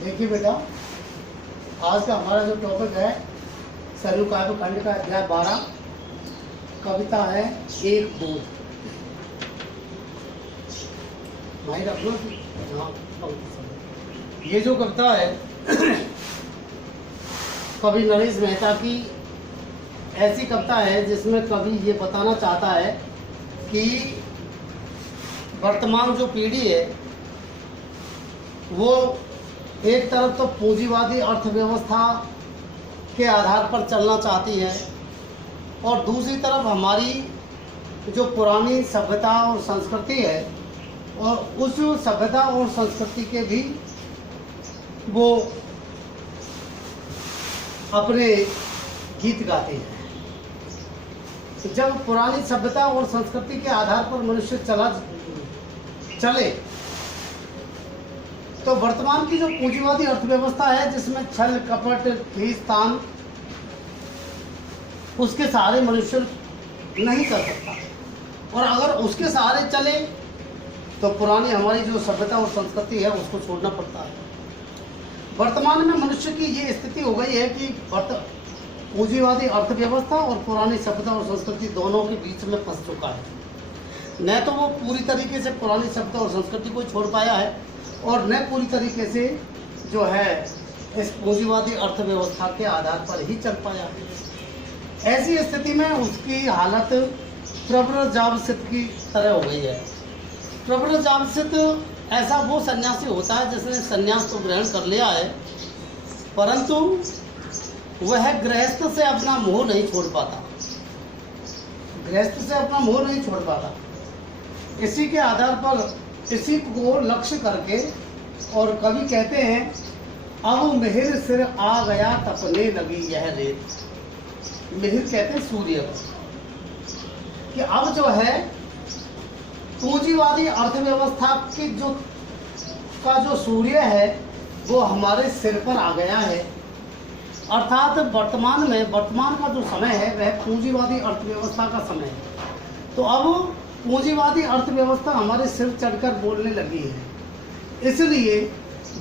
देखिए बेटा, आज का हमारा जो टॉपिक है सरयू काव्य खंड का अध्याय 12 कविता है एक बूंद। भाई रख लो। हाँ, ये जो कविता है कवि नरेश मेहता की ऐसी कविता है जिसमें कवि ये बताना चाहता है कि वर्तमान जो पीढ़ी है वो एक तरफ तो पूंजीवादी अर्थव्यवस्था के आधार पर चलना चाहती है और दूसरी तरफ हमारी जो पुरानी सभ्यता और संस्कृति है और उस सभ्यता और संस्कृति के भी वो अपने गीत गाते हैं। जब पुरानी सभ्यता और संस्कृति के आधार पर मनुष्य चले तो वर्तमान की जो पूंजीवादी अर्थव्यवस्था है जिसमें छल कपट खींचतान उसके सहारे मनुष्य नहीं कर सकता और अगर उसके सहारे चले तो पुरानी हमारी जो सभ्यता और संस्कृति है उसको छोड़ना पड़ता है। वर्तमान में मनुष्य की ये स्थिति हो गई है कि पूंजीवादी अर्थव्यवस्था और पुरानी सभ्यता और संस्कृति दोनों के बीच में फंस चुका है। न तो वो पूरी तरीके से पुरानी सभ्यता और संस्कृति को छोड़ पाया है और न पूरी तरीके से जो है इस पूंजीवादी अर्थव्यवस्था के आधार पर ही चल पाया है। ऐसी स्थिति में उसकी हालत प्रबल जाबसित की तरह हो गई है। प्रबल जाबसित ऐसा वो सन्यासी होता है जिसने सन्यास तो ग्रहण कर लिया है परंतु वह गृहस्थ से अपना मोह नहीं छोड़ पाता। गृहस्थ से अपना मोह नहीं छोड़ पाता। इसी के आधार पर इसी को लक्ष्य करके और कवि कहते हैं अब मिहिर सिर आ गया तपने लगी यह रेत। मिहिर कहते हैं सूर्य कि अब जो है पूंजीवादी अर्थव्यवस्था की जो सूर्य है वो हमारे सिर पर आ गया है। अर्थात वर्तमान का जो समय है वह पूंजीवादी अर्थव्यवस्था का समय है। तो अब पूंजीवादी अर्थव्यवस्था हमारे सिर चढ़कर बोलने लगी है। इसलिए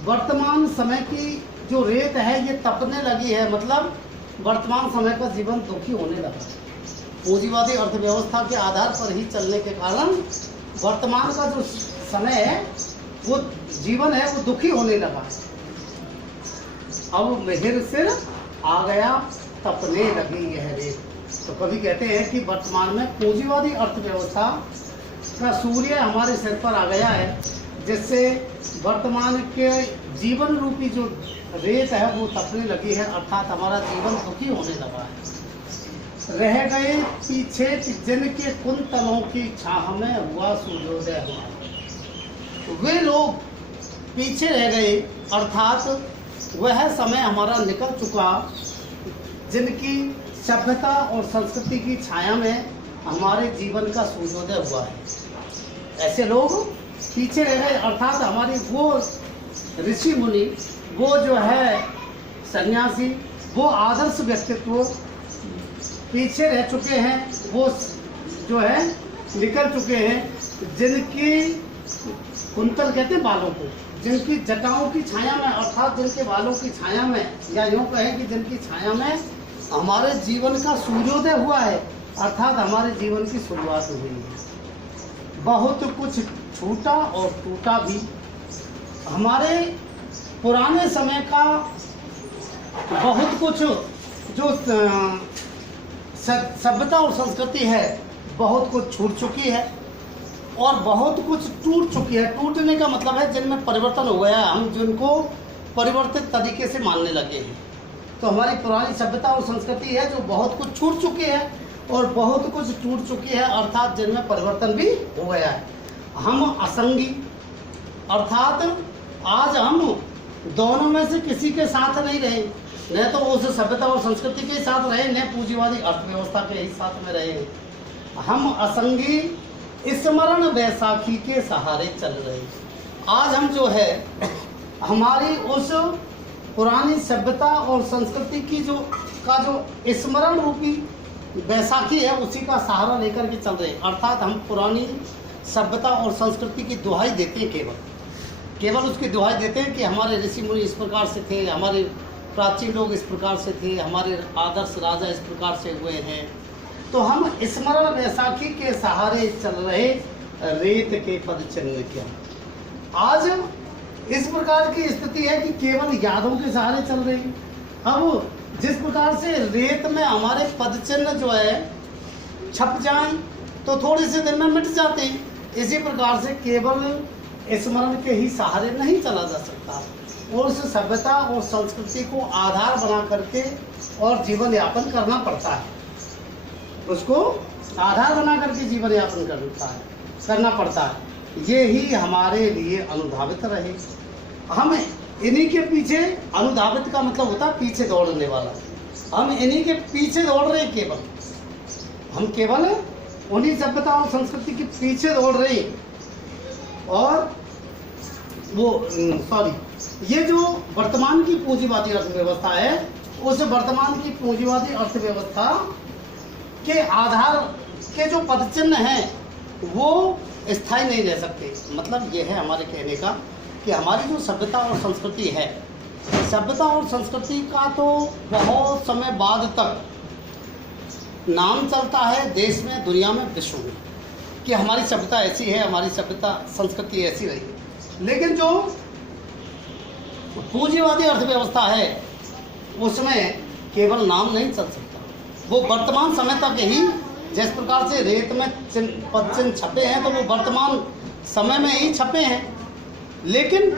वर्तमान समय की जो रेत है ये तपने लगी है। मतलब वर्तमान समय का जीवन दुखी होने लगा। पूंजीवादी अर्थव्यवस्था के आधार पर ही चलने के कारण वर्तमान का जो समय है वो जीवन है वो दुखी होने लगा। अब मिहिर सिर आ गया तपने लगी यह रेत। तो कवि कहते हैं कि वर्तमान में पूंजीवादी अर्थव्यवस्था का सूर्य हमारे सिर पर आ गया है जिससे वर्तमान के जीवन रूपी जो रेत है वो तपने लगी है। अर्थात हमारा जीवन दुखी होने लगा है। रह गए पीछे जिनके कुंतलों की छाह में हुआ सूर्योदय हुआ। वे लोग पीछे रह गए अर्थात वह समय हमारा निकल चुका जिनकी सभ्यता और संस्कृति की छाया में हमारे जीवन का सूर्योदय हुआ है। ऐसे लोग पीछे रह गए अर्थात हमारी वो ऋषि मुनि वो जो है सन्यासी वो आदर्श व्यक्तित्व पीछे रह चुके हैं। वो जो है निकल चुके हैं जिनकी कुंतल कहते हैं बालों को, जिनकी जटाओं की छाया में अर्थात जिनके बालों की छाया में या यूँ कहें कि जिनकी छाया में हमारे जीवन का सूर्योदय हुआ है अर्थात हमारे जीवन की शुरुआत हुई है। बहुत कुछ छूटा और टूटा भी। हमारे पुराने समय का बहुत कुछ जो सभ्यता और संस्कृति है बहुत कुछ छूट चुकी है और बहुत कुछ टूट चुकी है। टूटने का मतलब है जिनमें परिवर्तन हो गया, हम जिनको परिवर्तित तरीके से मानने लगे हैं। तो हमारी पुरानी सभ्यता और संस्कृति है जो बहुत कुछ छूट चुकी है और बहुत कुछ टूट चुकी है अर्थात जिनमें परिवर्तन भी हो गया है। हम असंगी अर्थात आज हम दोनों में से किसी के साथ नहीं रहे। न तो उस सभ्यता और संस्कृति के साथ रहे न पूंजीवादी अर्थव्यवस्था के ही साथ में रहे। हम असंगी स्मरण वैसाखी के सहारे चल रहे। आज हम जो है हमारी उस पुरानी सभ्यता और संस्कृति की जो स्मरण रूपी बैसाखी है उसी का सहारा लेकर के चल रहे। अर्थात हम पुरानी सभ्यता और संस्कृति की दुहाई देते हैं केवल। केवल उसकी दुहाई देते हैं कि हमारे ऋषि मुनि इस प्रकार से थे, हमारे प्राचीन लोग इस प्रकार से थे, हमारे आदर्श राजा इस प्रकार से हुए हैं। तो हम स्मरण वैसाखी के सहारे चल रहे रेत के पद चिन्ह क्या। आज इस प्रकार की स्थिति है कि केवल यादों के सहारे चल रही। अब जिस प्रकार से रेत में हमारे पद चिन्ह जो है छप जाएं तो थोड़े से दिन में मिट जाते हैं, इसी प्रकार से केवल स्मरण के ही सहारे नहीं चला जा सकता और उस सभ्यता और संस्कृति को आधार बना करके और जीवन यापन करना पड़ता है। उसको आधार बना करके जीवन यापन करना पड़ता है। ये ही हमारे लिए अनुधावित रहे। हम इन्हीं के पीछे, अनुधावित का मतलब होता है पीछे दौड़ने वाला, हम इन्हीं के पीछे दौड़ रहे हैं। केवल हम केवल उन्हीं सभ्यता और संस्कृति के पीछे दौड़ रहे हैं। और वो ये जो वर्तमान की पूंजीवादी अर्थव्यवस्था है, उस वर्तमान की पूंजीवादी अर्थव्यवस्था के आधार के जो पदचिन्ह हैं वो स्थायी नहीं रह सकते। मतलब ये है हमारे कहने का कि हमारी जो सभ्यता और संस्कृति है, सभ्यता और संस्कृति का तो बहुत समय बाद तक नाम चलता है देश में, दुनिया में, विश्व में कि हमारी सभ्यता ऐसी है, हमारी सभ्यता संस्कृति ऐसी रही। लेकिन जो पूंजीवादी अर्थव्यवस्था है उसमें केवल नाम नहीं चल सकता, वो वर्तमान समय तक ही, जिस प्रकार से रेत में पद चिन्ह छपे हैं तो वो वर्तमान समय में ही छपे हैं। लेकिन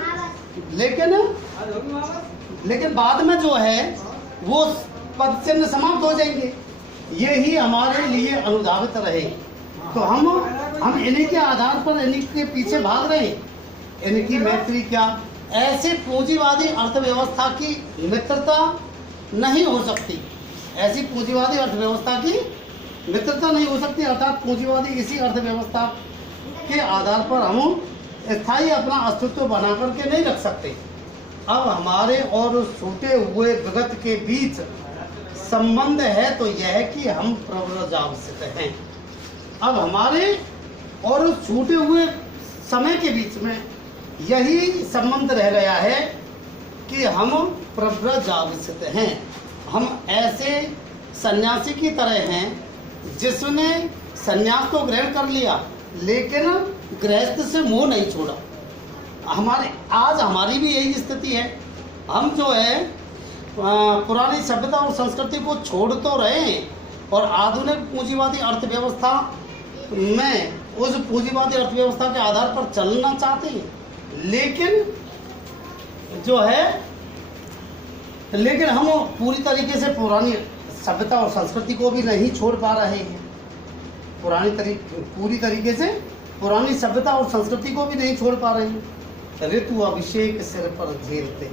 बाद में जो है वो पद चिन्ह समाप्त हो जाएंगे। ये ही हमारे लिए अनुधावित रहे। तो हम इन्हीं के आधार पर इन्हीं के पीछे भाग रहे हैं। इनकी मैत्री क्या, ऐसे पूंजीवादी अर्थव्यवस्था की मित्रता नहीं हो सकती, ऐसी पूंजीवादी अर्थव्यवस्था की मित्रता नहीं हो सकती। अर्थात पूंजीवादी इसी अर्थव्यवस्था के आधार पर हम स्थायी अपना अस्तित्व बना करके नहीं रख सकते। अब हमारे और उस छूटे हुए विगत के बीच संबंध है तो यह है कि हम प्रव्रजावस्थित हैं। अब हमारे और उस छूटे हुए समय के बीच में यही संबंध रह गया है कि हम प्रव्रजावस्थित हैं। हम ऐसे सन्यासी की तरह हैं जिसने सन्यास तो ग्रहण कर लिया लेकिन गृहस्थ से मोह नहीं छोड़ा। आज हमारी भी यही स्थिति है। हम जो है पुरानी सभ्यता और संस्कृति को छोड़ तो रहे हैं और आधुनिक पूंजीवादी अर्थव्यवस्था में उस पूंजीवादी अर्थव्यवस्था के आधार पर चलना चाहते हैं, लेकिन हम पूरी तरीके से पुरानी सभ्यता और संस्कृति को भी नहीं छोड़ पा रहे हैं। पूरी तरीके से पुरानी सभ्यता और संस्कृति को भी नहीं छोड़ पा रहे हैं। ऋतु अभिषेक सिर पर झेलते।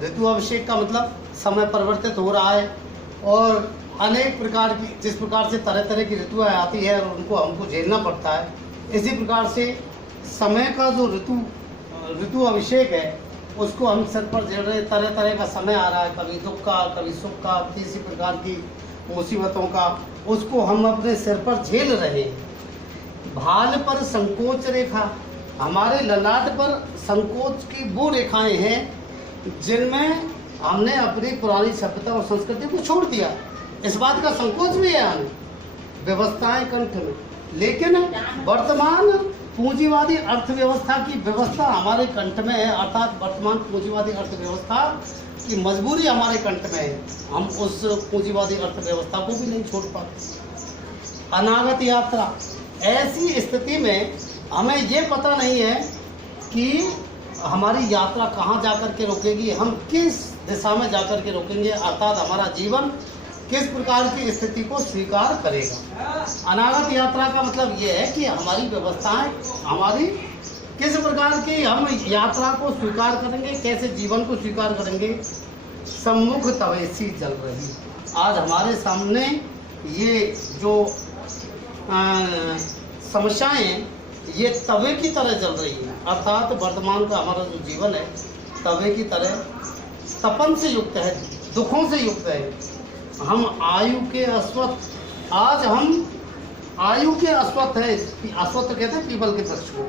ऋतु अभिषेक का मतलब समय परिवर्तित हो रहा है और अनेक प्रकार की, जिस प्रकार से तरह तरह की ऋतुएं आती है और उनको हमको झेलना पड़ता है, इसी प्रकार से समय का जो ऋतु अभिषेक है उसको हम सिर पर झेल रहे। तरह तरह का समय आ रहा है, कभी दुख का, कभी सुख का, किसी प्रकार की मुसीबतों का, उसको हम अपने सिर पर झेल रहे हैं। भाल पर संकोच रेखा, हमारे ललाट पर संकोच की वो रेखाएं हैं जिनमें हमने अपनी पुरानी सभ्यता और संस्कृति को छोड़ दिया। इस बात का संकोच भी है हमें, व्यवस्थाएं कंठ में। लेकिन वर्तमान पूंजीवादी अर्थव्यवस्था की व्यवस्था हमारे कंठ में है, अर्थात वर्तमान पूंजीवादी अर्थव्यवस्था की मजबूरी हमारे कंठ में है। हम उस पूंजीवादी अर्थव्यवस्था को भी नहीं छोड़ पाते। अनागत यात्रा, ऐसी स्थिति में हमें ये पता नहीं है कि हमारी यात्रा कहाँ जाकर के रोकेगी, हम किस दिशा में जाकर के रोकेंगे, अर्थात हमारा जीवन किस प्रकार की स्थिति को स्वीकार करेगा। अनागत यात्रा का मतलब ये है कि हमारी व्यवस्थाएं हमारी किस प्रकार की, हम यात्रा को स्वीकार करेंगे, कैसे जीवन को स्वीकार करेंगे। सम्मुख तवेसी जल रही, आज हमारे सामने ये जो समस्याएं ये तवे की तरह जल रही है, अर्थात वर्तमान का हमारा जो जीवन है तवे की तरह तपन से युक्त है, दुखों से युक्त है। हम आयु के अस्वस्थ, आज हम आयु के अस्वस्थ है। अस्वस्थ कहते हैं पीपल के वृक्ष को,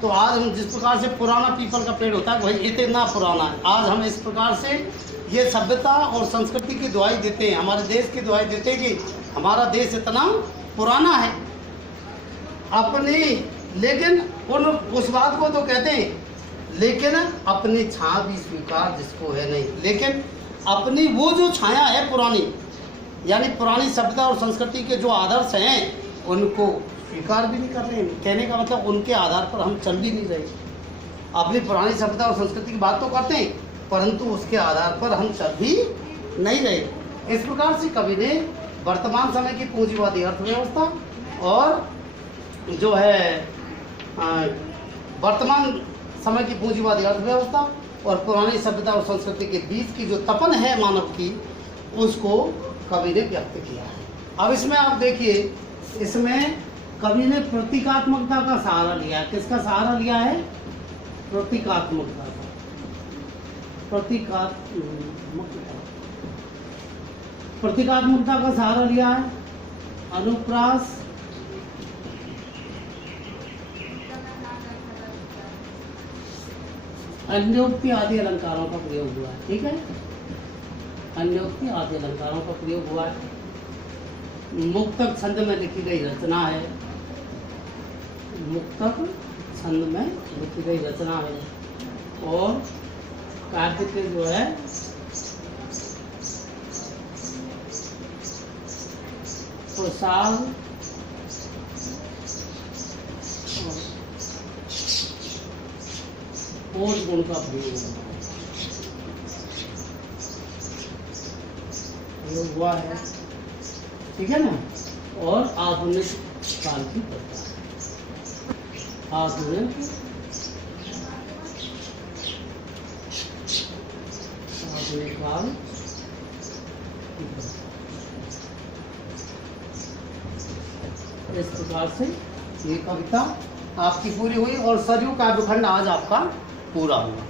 तो आज हम जिस प्रकार से पुराना पीपल का पेड़ होता है वही इतना पुराना है, आज हम इस प्रकार से ये सभ्यता और संस्कृति की दुहाई देते हैं, हमारे देश की दुहाई देते हैं कि हमारा देश इतना पुराना है अपनी। लेकिन उस बात को तो कहते हैं, लेकिन अपनी छाया भी स्वीकार जिसको है नहीं, लेकिन अपनी वो जो छाया है पुरानी, यानी पुरानी सभ्यता और संस्कृति के जो आदर्श हैं उनको स्वीकार भी नहीं कर रहे हैं। कहने का मतलब उनके आधार पर हम चल भी नहीं रहे। अपनी पुरानी सभ्यता और संस्कृति की बात तो करते हैं परंतु उसके आधार पर हम चल भी नहीं रहे। इस प्रकार से कवि ने वर्तमान समय की पूंजीवादी अर्थव्यवस्था और जो है वर्तमान समय की पूंजीवादी अर्थव्यवस्था और पुरानी सभ्यता और संस्कृति के बीच की जो तपन है मानव की, उसको कवि ने व्यक्त किया है। अब इसमें आप देखिए, इसमें कवि ने प्रतीकात्मकता का सहारा लिया है। किसका सहारा लिया है? प्रतीकात्मकता का। प्रतीकात्मकता का सहारा लिया है। अनुप्रास, अन्योक्ति आदि अलंकारों का प्रयोग हुआ है। ठीक है, अन्योक्ति आदि अलंकारों का प्रयोग हुआ है। मुक्तक छंद में लिखी गई रचना है, मुक्तक छंद में लिखी गई रचना है। और काव्य के जो है प्रसाद और गुण का प्रयोग हुआ है। ठीक है ना। और आधुनिक काल की कविता है। आधुनिक काल इस प्रकार से ये कविता आपकी पूरी हुई और सरयू काव्यखंड आज आपका पूरा हुआ।